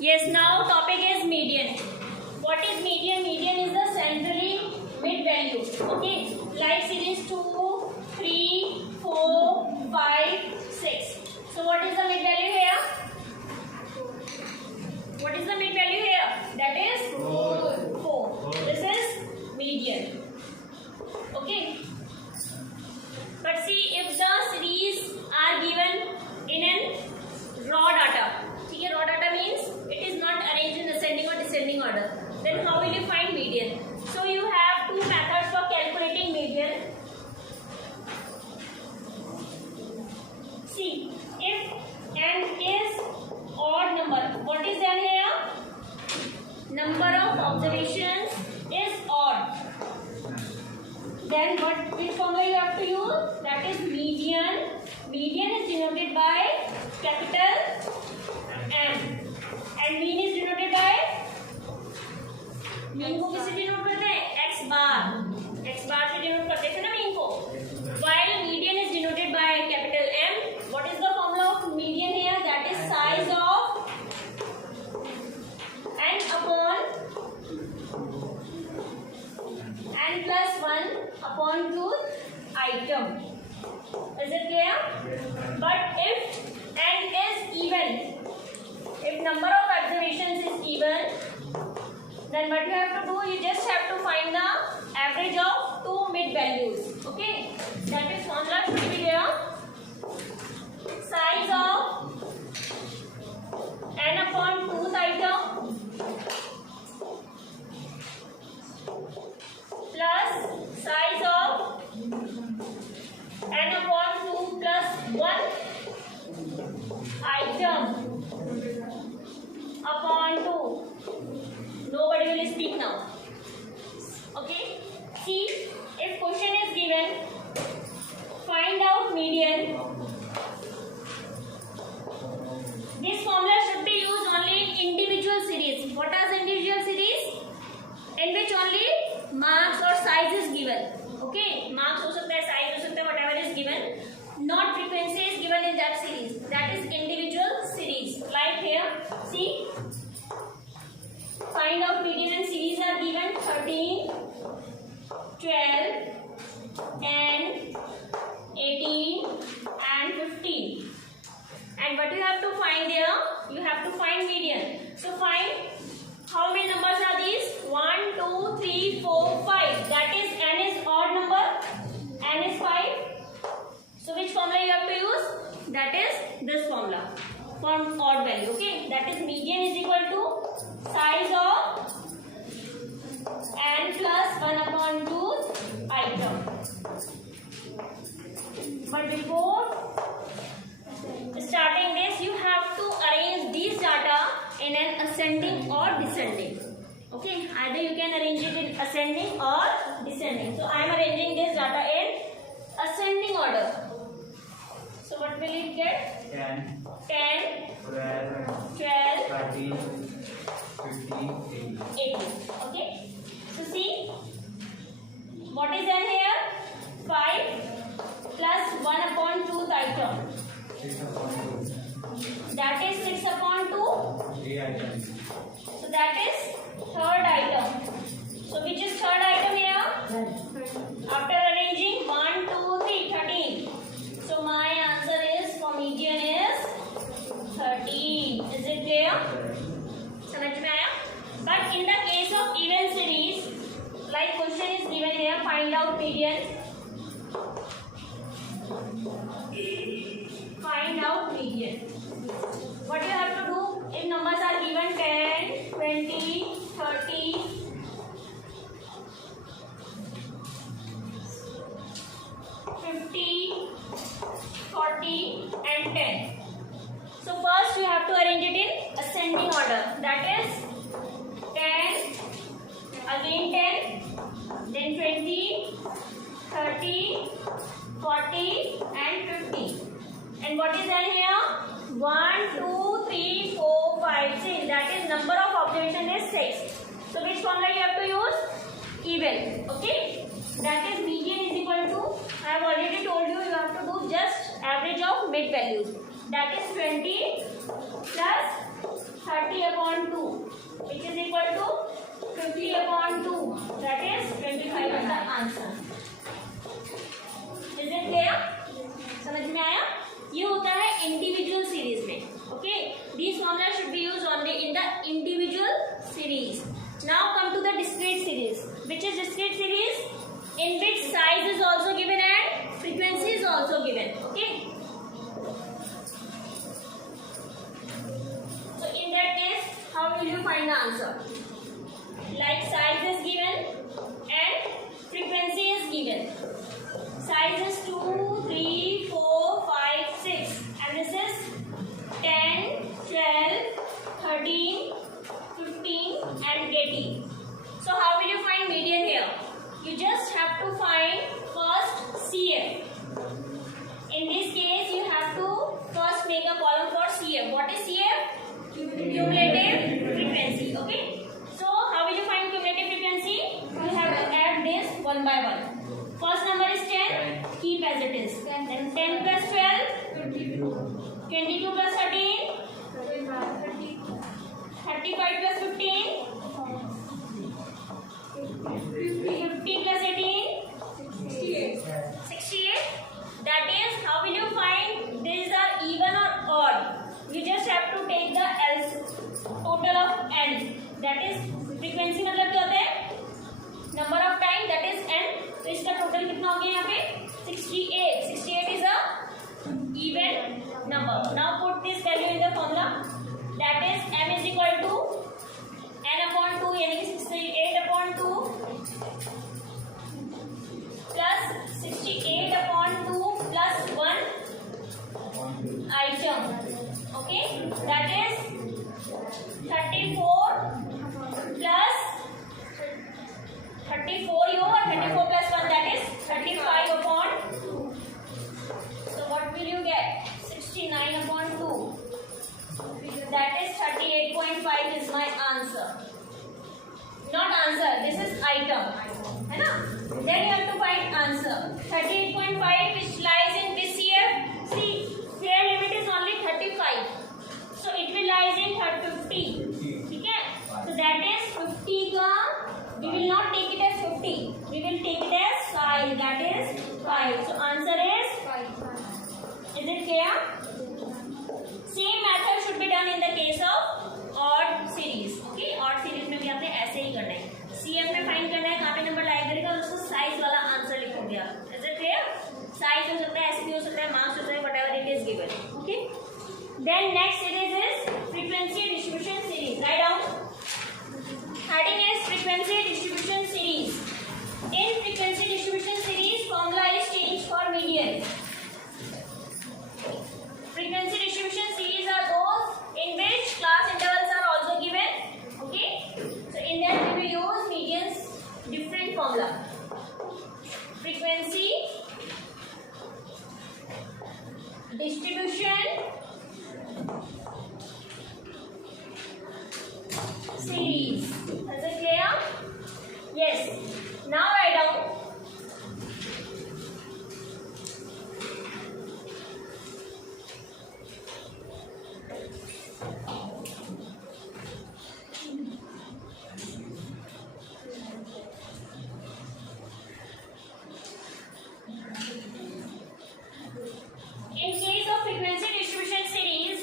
Yes, now topic is median. What is median? Median is the centrally mid value. Okay, like series 2, 3, 4, 5, 6. So what is the mid value here? What is the mid value here? That is 4. This is median. Okay. But see, if the series are given in an raw data, okay, raw data means it is not arranged in ascending or descending order. Then how will you find median? So you have two methods for calculating median. See, if n is odd number, what is n here? Number of observations is odd. Then which formula you have to use? That is median. Median is denoted by capital M. And mean is denoted by, mean को किससे denote करते हैं? x बार से denote करते थे ना mean को. While median is denoted by capital M, what is the formula of median here? That is size of n upon n plus 1 upon 2 item. Is it clear? But if n is even, if number of observations is even, then what you have to do, you just have to find the average of two mid values. Okay, that is formula should be there. Size of n upon 2th item plus size of n upon 2 plus 1 item upon 2. Nobody will speak now. Okay. See, if question is given, find out median. This formula should be used only in individual series. What are the individual series? In which only marks or size is given. Okay. Marks हो सकता है, size हो सकता है, whatever is given. Not frequency is given in that series. That is individual series. Like here, see. Find out median and series are given 13, 12, 10, 18 and 15. And what you have to find here? You have to find median. So find how many numbers are these? 1, 2, 3, 4, 5. That is n is odd number. N is 5. So which formula you have to use? That is this formula. For odd value. Okay. That is median is equal to size of n plus 1 upon 2 item. But before starting this, you have to arrange these data in an ascending or descending. Okay, either you can arrange it in ascending or descending. So I am arranging this data in ascending order. So what will it get? 10, 12, 13, 15, 18. Okay. So see, what is n here? 5 plus 1 upon 2th item. That is 6 upon 2. 3 items. So that is third item. So which is third item here? After arranging 1, 2, 3, 13. So my answer is for median is 13. Is it clear? समझ में आया? But in the case of even series, like question is given here, find out median. Find out median. What you have to do? If numbers are given 10, 20, 30, 50, 40 and 10. So first you have to arrange it in ascending order. That is 10, again 10, then 20, 30, 40 and 50. And what is n here? 1, 2, 3, 4, 5, 6. That is number of observation is 6. So which formula you have to use? Even. Okay. That is median is equal to, I have already told you, you have to do just average of mid values. that is 20 plus 30 upon 2, which is equal to 50 upon 2, that is 25 is the answer. Is it clear? समझ में आया? ये होता है individual series में. Okay, this formula should be used only in the individual series. Now come to the discrete series. Which is discrete series? In which size is also given and frequency is also given. Okay. So in that case, how will you find the answer? Like size is given and frequency is given. Size is 2, 3, 4, 5, 6, and this is 10, 12, 13, 15, and 18. So how will you find median here? You just have to find first CF. In this case, you have to first make a column for CF. What is CF? Cumulative frequency. Okay. So how will you find cumulative frequency? You have to add this one by one. First number is 10. Keep as it is. Then 10 plus 12. 22 plus 13. 35 plus 15. 50 plus 18. 68. That is, how will you find these are even or odd? You just have to take the else total of n. That is frequency मतलब क्या होता है? Number of time, that is n. तो इसका total कितना हो गया यहाँ पे? 68. 68 is a even number. Now put this value in the formula. That is m is equal to n upon 2, यानी कि 68 upon 2 plus 68 upon 2 plus 1 item. Okay, that is 34 plus 34 you or 34 plus 1, that is 35 upon 2. So what will you get? 69 upon 2. That is 38.5 is my answer. Not answer, this is item. है ना? Then you have to find answer. 38.5 which lies in this CF. See, here limit is only 35. So it will lies in 50. ठीक है? So that is 50 का. We will not take it as 50. We will take it as size. That is 5. So answer is 5. Is it clear? Same method should be done in the case of odd series. Okay? Odd series में भी आपने ऐसे ही करना है. CF में find करना है कहाँ पे नंबर लाया करेगा और उसको साइज वाला आंसर लिखोगे आप. Is it clear? साइज हो सकता है, SP हो सकता है, मार्क्स हो सकता है, whatever it is given. Okay? Then next series is frequency distribution series. Write down. Heading is frequency distribution series. In frequency distribution series, formula is changed for median. Frequency distribution series are those in which class intervals are also given. Okay? So in that we will use median's different formula. Frequency distribution series. Is it clear? Yes. Now write down. In case of frequency distribution series,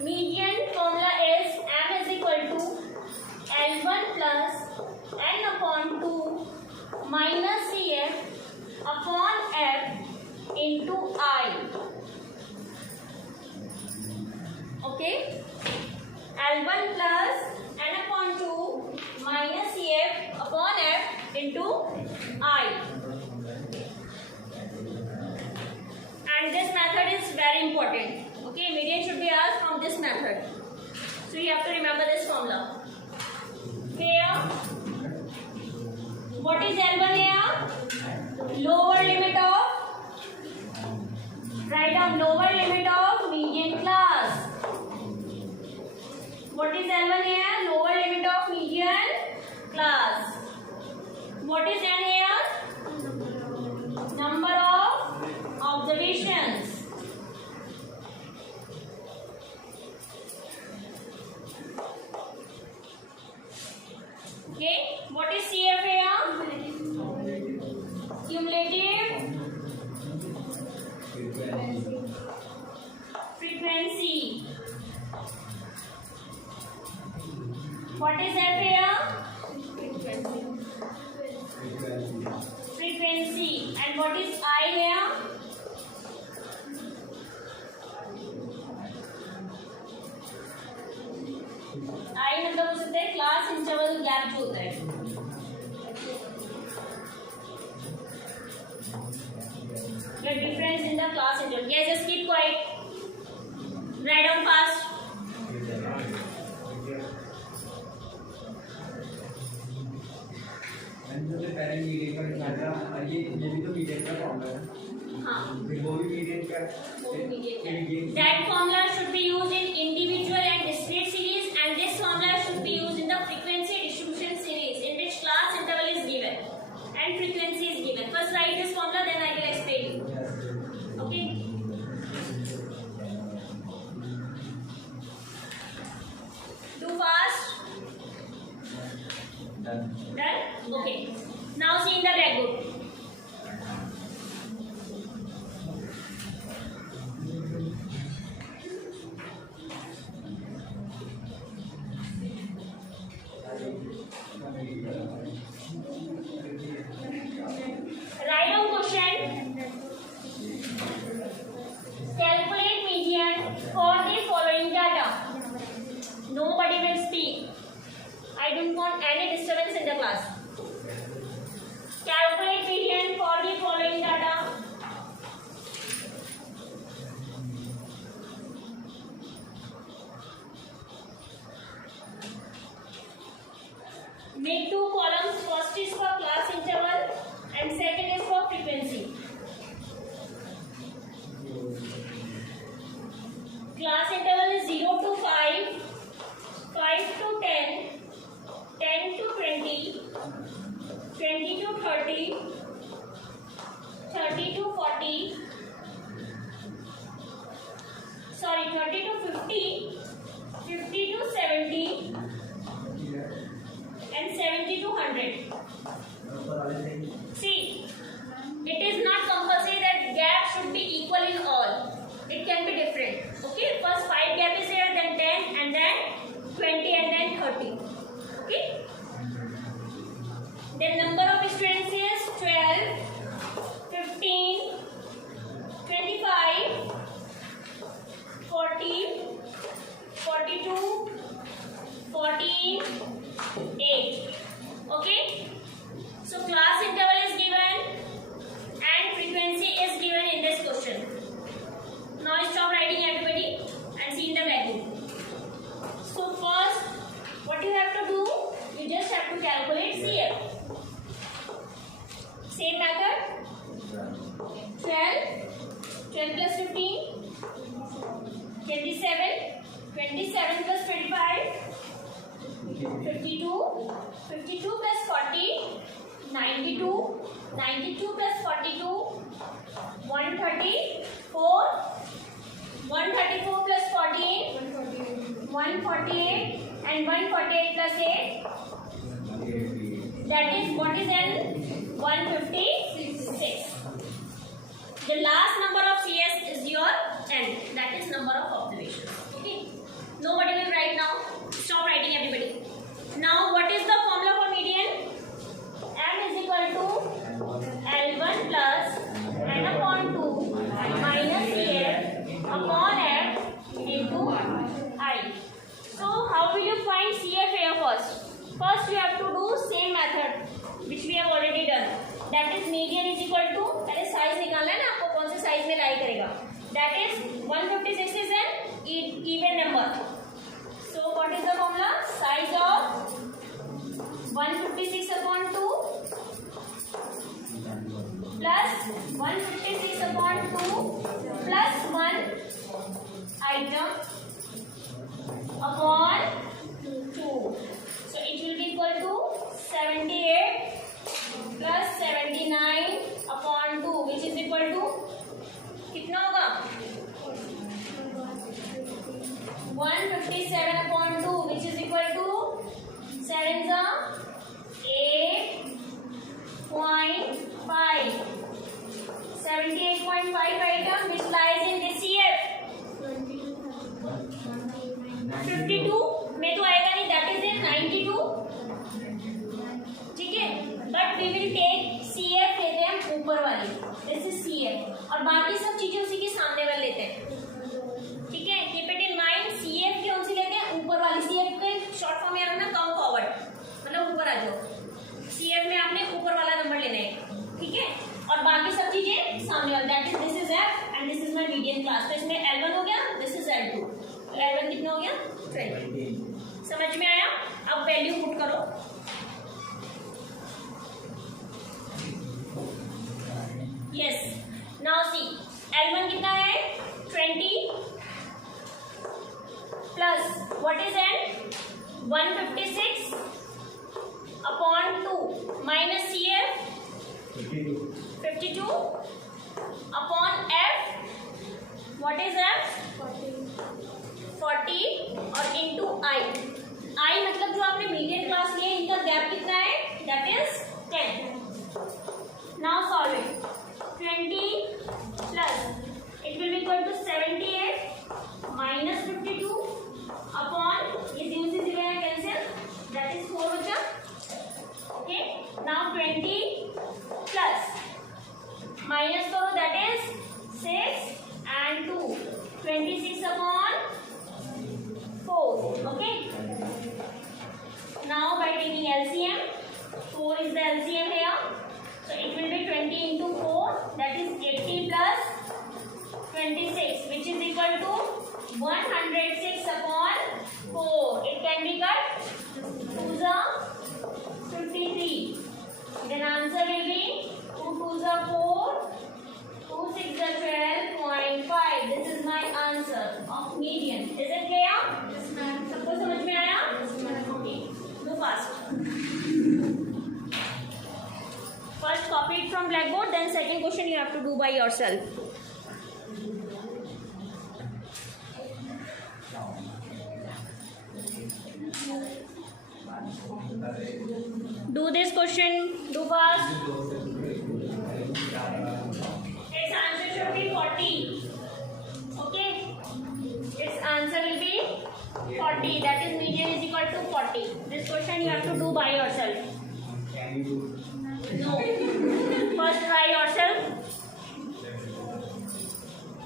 median formula is m is equal to L1 plus n upon 2 minus CF upon F into I. Okay? L1 plus n upon 2 minus CF upon F into I. And this method is very important. Okay, median should be asked from this method. So you have to remember this formula. Here, what is L1 here? Lower limit of, write down lower limit of median class. What is L1 here? Lower limit of median class. What is N here? Number of observations. frequency. What is F here? Frequency. And what is I here? I मतलब हो सकता है class interval gap जो होता है. The difference in the class interval. Yes, just keep quiet. Write down fast. ये भी तो मीडियन का फॉर्मूला है. हाँ. वो भी मीडियन का. That formula should be used in individual and discrete series, and this formula should be used in the frequency distribution series, in which class interval is given and frequency is given. First write this formula, then I will explain you. Okay. Do fast. Done? Okay. Now see in the blackboard. Write down question. Calculate median for the following data. Nobody will speak. I don't want any disturbance in the class. Calculate median for the following data. Make two columns. First is for class interval and second is for frequency. Class interval is 0 to 5, 5 to 10, 10 to 20, 20 to 30, 30 to 40, sorry, 30 to 50, 50 to 70, and 70 to 100. See, it is not compulsory that gap should be equal in all. It can be different. Okay, first 5 gap is here, then 10, and then 20, and then 30. Okay. Then number of students is 12, 15, 25, 40, 42, 14, 8. Okay. So class interval is given and frequency is given in this question. Now stop writing everybody and see in the blackboard. So first, what you have to do, you just have to calculate CF. Same method. 12 plus 15, 27, 27 plus 25, 52, 52 plus 40, 92, 92 plus 42, 134, 134 plus 48, 148, and 148 plus 8. That is what is N? 156. The last number of CS is your N. That is number of observations. Okay. Nobody will write now. Stop writing, everybody. Now, what is the formula for median? M is equal to L1 plus N upon 2 minus CF upon F into I. So, how will you find CF here first? First, you have to do same method which we have already done. That is median is equal to, पहले size निकालना है ना आपको, कौन से size में lie करेगा. That is 156 is an even number. So what is the formula? Size of 156 upon 2 plus 156 upon 2 plus 1 item upon 2. So it will be equal to 78 plus 79 upon 2, which is equal to कितना होगा? 157 upon 2, which is equal to 7 8.5. 78.5 item which lies in this CF. 20. समझ में आया? अब value put करो. Yes. Now see, L1 कितना है? 20 plus what is N? 156 upon 2 minus CF 52 upon F. What is F? 40 और इंटू I मतलब जो आपने मीडियन क्लास लिए इनका गैप कितना है? That is 10. Now solve it. 20 plus it will be equal to 78 minus 52 upon ये 0 से 0 कैंसिल, दैट इज 4 बचा. ओके. नाउ 20 प्लस माइनस करो, that is 6 and 2 26 upon 4. Okay. Now by taking LCM, 4 is the LCM here. So it will be 20 into 4, that is 80 plus 26, which is equal to 106 upon 4. It can be cut. 2s are 53. Then answer will be 2 2s are 4. 2 6 are 12.5. This is my answer of median. Is it clear? Yes, ma'am. सबको समझ में आया? Yes, ma'am. Okay. Go fast. First copy it from blackboard. Then second question you have to do by yourself. Do this question. Do fast. Its answer should be 40. Okay. Its answer will be 40. That is median is equal to 40. This question you have to do by yourself. Can you do? No. First try yourself.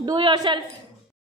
Do yourself.